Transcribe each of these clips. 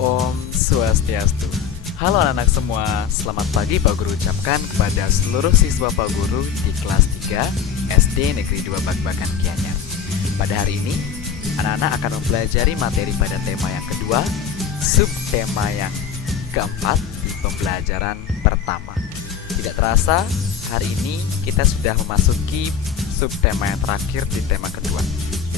Om Swastiastu. Halo anak-anak semua, selamat pagi Pak Guru ucapkan kepada seluruh siswa Pak Guru di kelas 3 SD Negeri 2 Bakbakan Gianyar. Pada hari ini, anak-anak akan mempelajari materi pada tema yang kedua, subtema yang keempat di pembelajaran pertama. Tidak terasa, hari ini kita sudah memasuki subtema yang terakhir di tema kedua.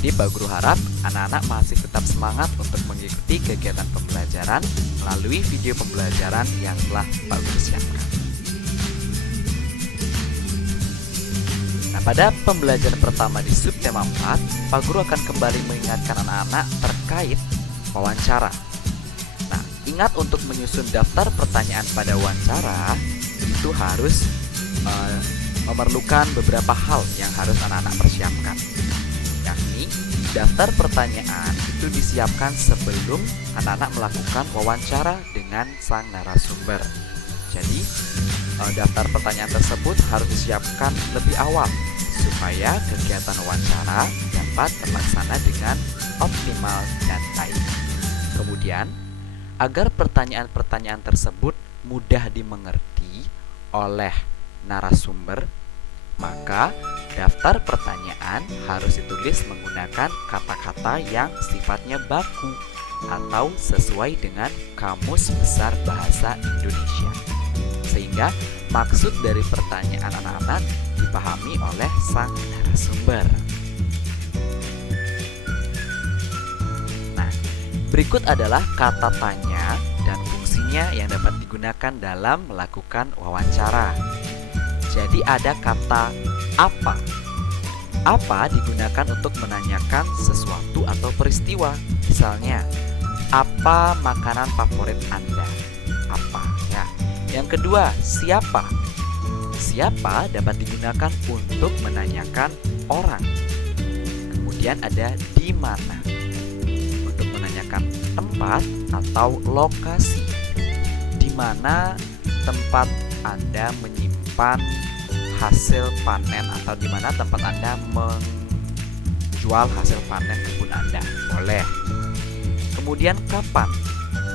Jadi Pak Guru harap anak-anak masih tetap semangat untuk mengikuti kegiatan pembelajaran melalui video pembelajaran yang telah Pak Guru siapkan. Nah, pada pembelajaran pertama di subtema 4, Pak Guru akan kembali mengingatkan anak-anak terkait wawancara. Nah, ingat untuk menyusun daftar pertanyaan pada wawancara itu harus memerlukan beberapa hal yang harus anak-anak persiapkan. Yakni daftar pertanyaan itu disiapkan sebelum anak-anak melakukan wawancara dengan sang narasumber. Jadi daftar pertanyaan tersebut harus disiapkan lebih awal supaya kegiatan wawancara dapat terlaksana dengan optimal dan baik. Kemudian, agar pertanyaan-pertanyaan tersebut mudah dimengerti oleh narasumber, maka daftar pertanyaan harus ditulis menggunakan kata-kata yang sifatnya baku atau sesuai dengan Kamus Besar Bahasa Indonesia, sehingga maksud dari pertanyaan anak-anak dipahami oleh sang narasumber. Nah, berikut adalah kata tanya dan fungsinya yang dapat digunakan dalam melakukan wawancara. Jadi ada kata apa. Apa digunakan untuk menanyakan sesuatu atau peristiwa. Misalnya, apa makanan favorit Anda? Apa, ya. Yang kedua, siapa. Siapa dapat digunakan untuk menanyakan orang. Kemudian ada di mana. Untuk menanyakan tempat atau lokasi. Di mana tempat Anda menyimpan hasil panen atau di mana tempat Anda menjual hasil panen kebun Anda. Boleh. Kemudian kapan?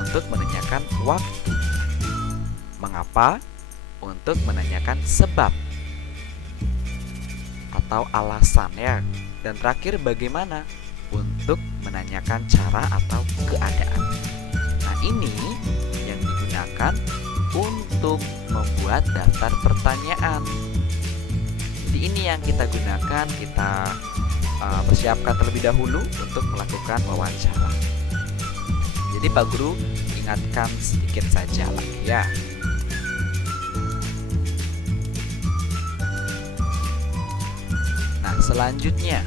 Untuk menanyakan waktu. Mengapa? Untuk menanyakan sebab atau alasan, ya. Dan terakhir bagaimana? Untuk menanyakan cara atau keadaan. Nah, ini yang digunakan untuk membuat daftar pertanyaan. Jadi ini yang kita gunakan, kita persiapkan terlebih dahulu untuk melakukan wawancara. Jadi Pak Guru ingatkan sedikit saja lagi, ya. Nah, selanjutnya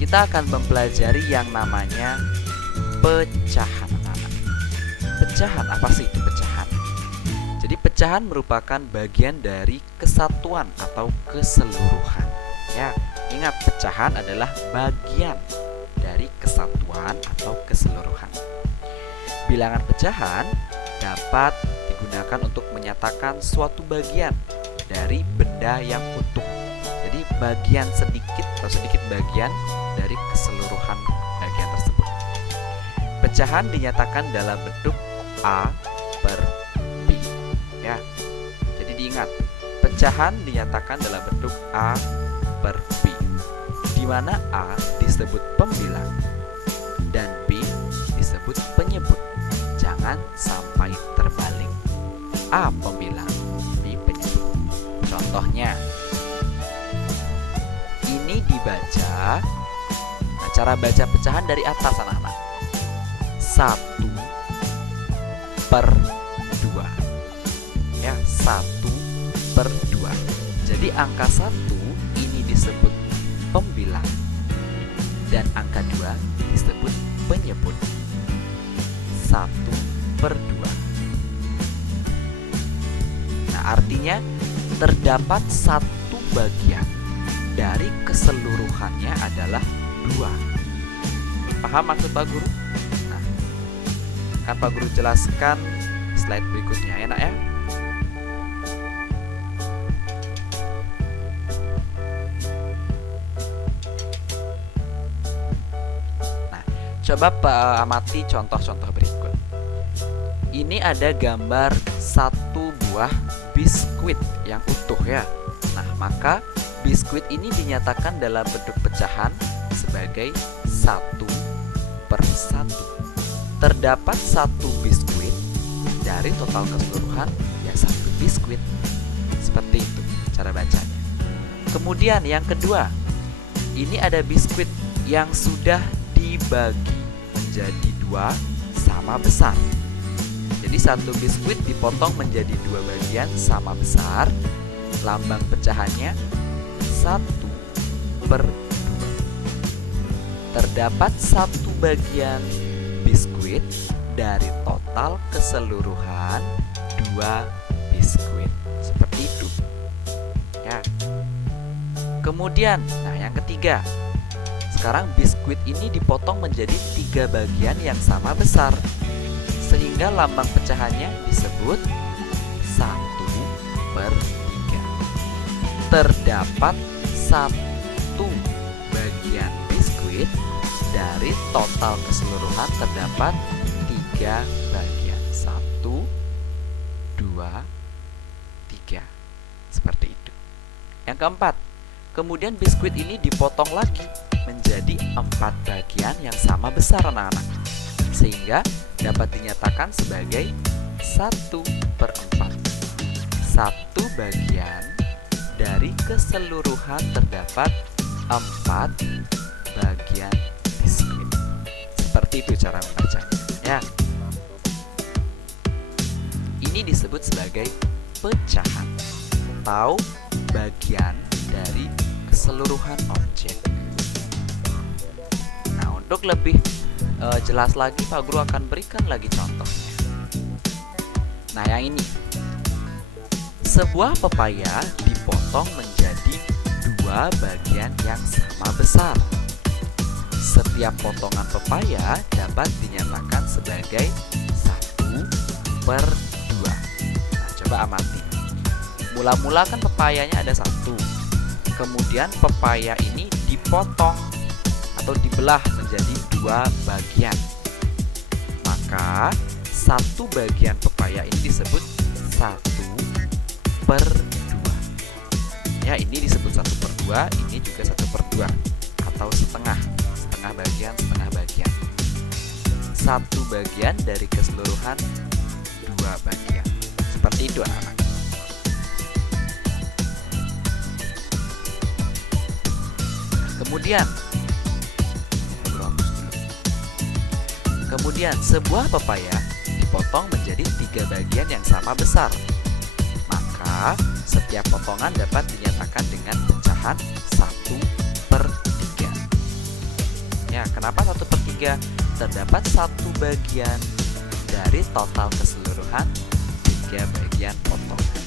kita akan mempelajari yang namanya pecahan. Pecahan, apa sih itu pecahan? Jadi pecahan merupakan bagian dari kesatuan atau keseluruhan. Ya, ingat pecahan adalah bagian dari kesatuan atau keseluruhan. Bilangan pecahan dapat digunakan untuk menyatakan suatu bagian dari benda yang utuh. Jadi bagian sedikit atau sedikit bagian dari keseluruhan bagian tersebut. Pecahan dinyatakan dalam bentuk A per B. Ya. Jadi diingat, pecahan dinyatakan dalam bentuk A per B, di mana A disebut pembilang dan B disebut penyebut. Jangan sampai terbalik. A pembilang, B penyebut. Contohnya, ini dibaca. Nah, cara baca pecahan dari atas anak-anak. 1 per 2. Ya, 1 per 2. Jadi angka 1 ini disebut pembilang dan angka 2 disebut penyebut. 1 per 2. Nah, artinya terdapat satu bagian dari keseluruhannya adalah 2. Paham maksud Pak Guru? Nah, akan Pak Guru jelaskan slide berikutnya, ya nak, ya. Nah, coba amati contoh-contoh berikut. ini ada gambar satu buah biskuit yang utuh ya. Nah, maka biskuit ini dinyatakan dalam bentuk pecahan sebagai 1/1. Terdapat satu biskuit dari total keseluruhan ya satu biskuit. Seperti itu cara bacanya. Kemudian yang kedua, ini ada biskuit yang sudah dibagi menjadi 2 sama besar. Jadi satu biskuit dipotong menjadi 2 bagian sama besar. Lambang pecahannya 1/2. Terdapat satu bagian biskuit dari total keseluruhan 2 biskuit. Seperti itu ya. Kemudian, nah yang ketiga, sekarang biskuit ini dipotong menjadi 3 bagian yang sama besar, sehingga lambang pecahannya disebut 1/3. Terdapat satu bagian biskuit dari total keseluruhan terdapat 3 bagian. 1, 2, 3. Seperti itu. Yang keempat, kemudian biskuit ini dipotong lagi menjadi 4 bagian yang sama besar anak-anak, sehingga dapat dinyatakan sebagai 1/4. Satu bagian dari keseluruhan terdapat 4 bagian biskuit. Seperti itu cara membacanya ya. Ini disebut sebagai pecahan atau bagian dari keseluruhan objek. Nah, untuk lebih jelas lagi, Pak Guru akan berikan lagi contohnya. Nah, yang ini, sebuah pepaya dipotong menjadi 2 bagian yang sama besar. Setiap potongan pepaya dapat dinyatakan sebagai 1/2. Nah, coba amati. Mula-mula kan pepayanya ada 1. Kemudian pepaya ini dipotong atau dibelah menjadi 2 bagian. Maka 1 bagian pepaya ini disebut 1/2. Ya, ini disebut 1/2, ini juga 1/2 atau setengah bagian, setengah bagian. 1 bagian dari keseluruhan 2 bagian. Seperti itu anak-anak. Kemudian sebuah pepaya dipotong menjadi 3 bagian yang sama besar. Maka setiap potongan dapat dinyatakan dengan pecahan 1/3. Ya, kenapa 1/3? Terdapat 1 bagian dari total keseluruhan 3 bagian potongan.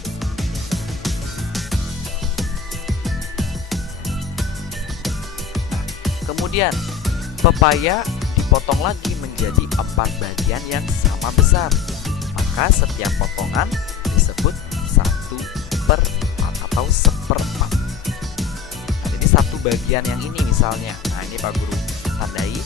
Kemudian pepaya dipotong lagi menjadi 4 bagian yang sama besar. Maka setiap potongan disebut 1/4 atau 1/4. Nah, jadi 1 bagian yang ini misalnya. Nah, ini Pak Guru tandai.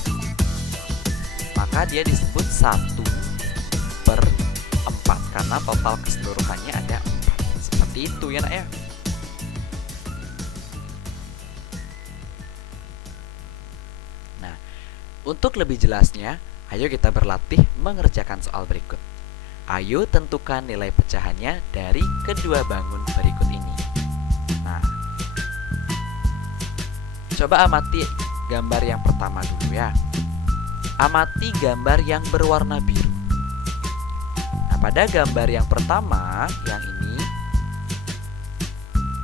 Maka dia disebut 1/4 karena total keseluruhannya ada 4. Seperti itu ya nak ya. Untuk lebih jelasnya, ayo kita berlatih mengerjakan soal berikut. Ayo tentukan nilai pecahannya dari kedua bangun berikut ini. Nah, coba amati gambar yang pertama dulu ya. Amati gambar yang berwarna biru. Nah, pada gambar yang pertama, yang ini,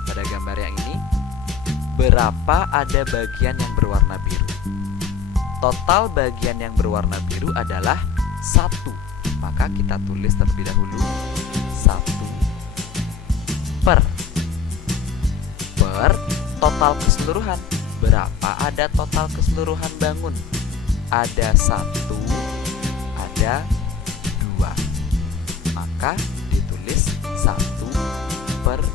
pada gambar yang ini, berapa ada bagian yang berwarna biru? Total bagian yang berwarna biru adalah 1. Maka kita tulis terlebih dahulu 1/per total keseluruhan. Berapa ada total keseluruhan bangun? Ada 1, ada 2. Maka ditulis 1/2.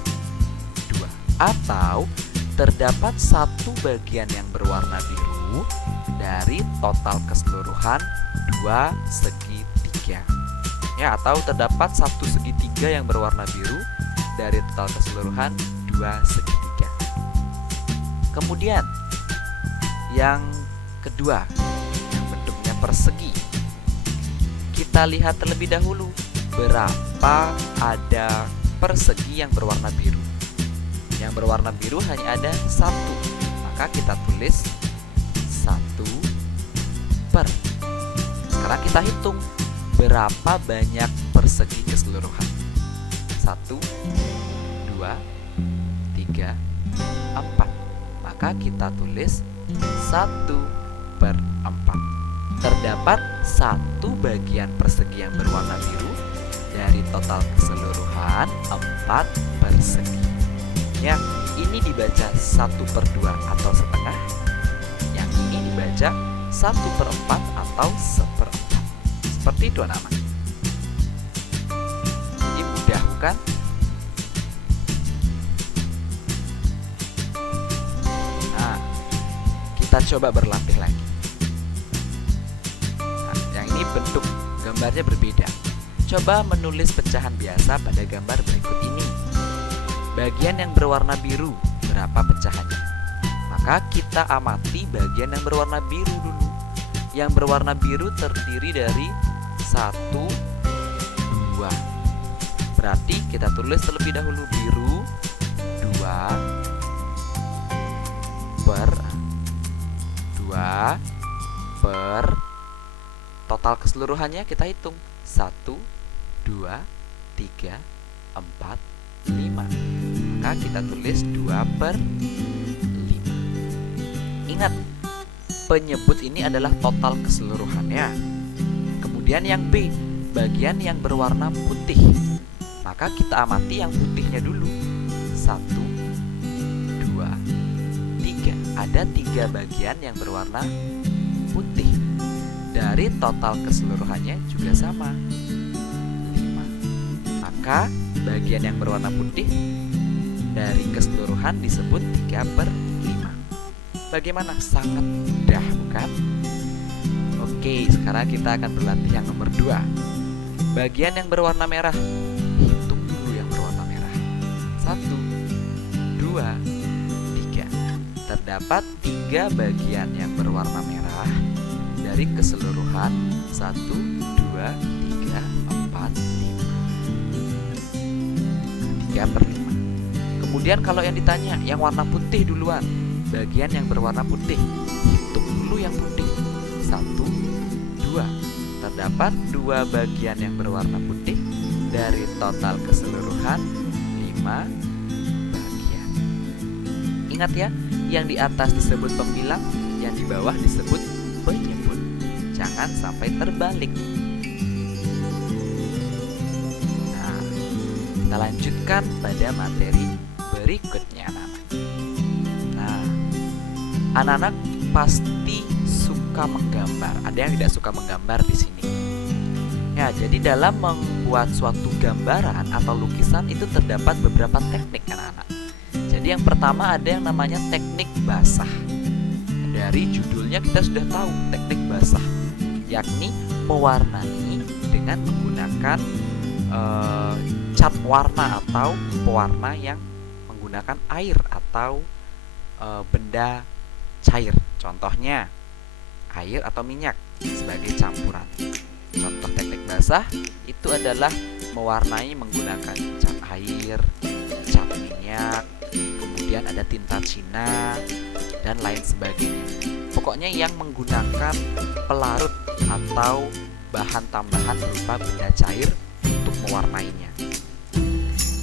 Atau terdapat 1 bagian yang berwarna biru dari total keseluruhan 2/3. Ya, atau terdapat satu segitiga yang berwarna biru dari total keseluruhan 2 segitiga. Kemudian yang kedua, yang bentuknya persegi. Kita lihat terlebih dahulu berapa ada persegi yang berwarna biru. Yang berwarna biru hanya ada 1, maka kita tulis 1 per. Sekarang kita hitung berapa banyak persegi keseluruhan. 1, 2, 3, 4. Maka kita tulis 1 per 4. Terdapat 1 bagian persegi yang berwarna biru dari total keseluruhan 4 persegi. Ya, ini dibaca 1/2 atau setengah. Yang ini dibaca 1/4 atau 1/4. Seperti itu anak-anak. Ini mudah bukan? Nah, kita coba berlatih lagi. Nah, yang ini bentuk gambarnya berbeda. Coba menulis pecahan biasa pada gambar berikut ini. Bagian yang berwarna biru, berapa pecahannya? Maka kita amati bagian yang berwarna biru dulu. Yang berwarna biru terdiri dari 1, 2. Berarti kita tulis terlebih dahulu biru 2 per 2 per total keseluruhannya kita hitung 1, 2, 3, 4, 5. Maka kita tulis 2 per 5. Ingat, penyebut ini adalah total keseluruhannya. Kemudian yang B, bagian yang berwarna putih. Maka kita amati yang putihnya dulu. 1, 2, 3. Ada 3 bagian yang berwarna putih. Dari total keseluruhannya juga sama, 5. Maka bagian yang berwarna putih dari keseluruhan disebut 3 per 5. Bagaimana? Sangat mudah bukan? Oke, sekarang kita akan berlatih yang nomor 2. Bagian yang berwarna merah. Hitung dulu yang berwarna merah. 1, 2, 3. Terdapat 3 bagian yang berwarna merah dari keseluruhan 1, 2, 3, 4, 5. 3 per 5. Kemudian kalau yang ditanya yang warna putih duluan, bagian yang berwarna putih, hitung dulu yang putih. 1, 2. Terdapat 2 bagian yang berwarna putih dari total keseluruhan 5 bagian. Ingat ya, yang di atas disebut pembilang, yang di bawah disebut penyebut. Jangan sampai terbalik. Nah, kita lanjutkan pada materi berikutnya, anak-anak. Nah, anak-anak pasti suka menggambar. Ada yang tidak suka menggambar di sini. Ya, jadi dalam membuat suatu gambaran atau lukisan itu terdapat beberapa teknik, anak-anak. Jadi yang pertama ada yang namanya teknik basah. Dari judulnya kita sudah tahu teknik basah, yakni mewarnai dengan menggunakan cat warna atau pewarna yang menggunakan air atau benda cair. Contohnya air atau minyak sebagai campuran. Contoh teknik basah itu adalah mewarnai menggunakan cat air, cat minyak, kemudian ada tinta Cina dan lain sebagainya. Pokoknya yang menggunakan pelarut atau bahan tambahan berupa benda cair untuk mewarnainya.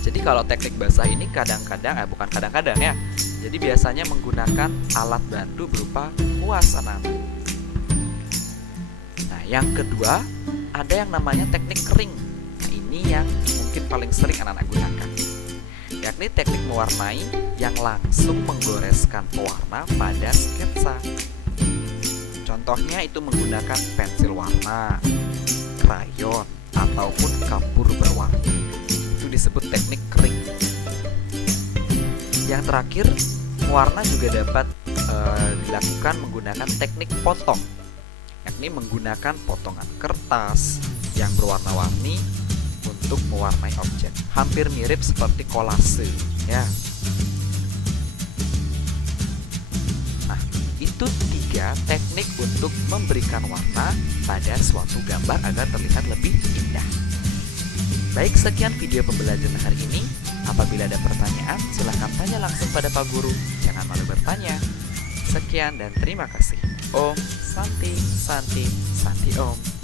Jadi kalau teknik basah ini kadang-kadang, bukan kadang-kadang ya. Jadi biasanya menggunakan alat bantu berupa kuas, anak-anak. Nah, yang kedua ada yang namanya teknik kering. Nah, ini yang mungkin paling sering anak-anak gunakan, yakni teknik mewarnai yang langsung menggoreskan pewarna pada sketsa. Contohnya itu menggunakan pensil warna, krayon, ataupun kapur berwarna. Itu disebut teknik kering. Yang terakhir, mewarna juga dapat dilakukan menggunakan teknik potong, yakni menggunakan potongan kertas, yang berwarna-warni untuk mewarnai objek. Hampir mirip seperti kolase, ya. Nah, itu 3 teknik untuk memberikan warna pada suatu gambar agar terlihat lebih indah. Baik, sekian video pembelajaran hari ini. Apabila ada pertanyaan, silahkan tanya langsung pada Pak Guru. Jangan malu bertanya. Sekian dan terima kasih. Om Santi Santi Santi Om.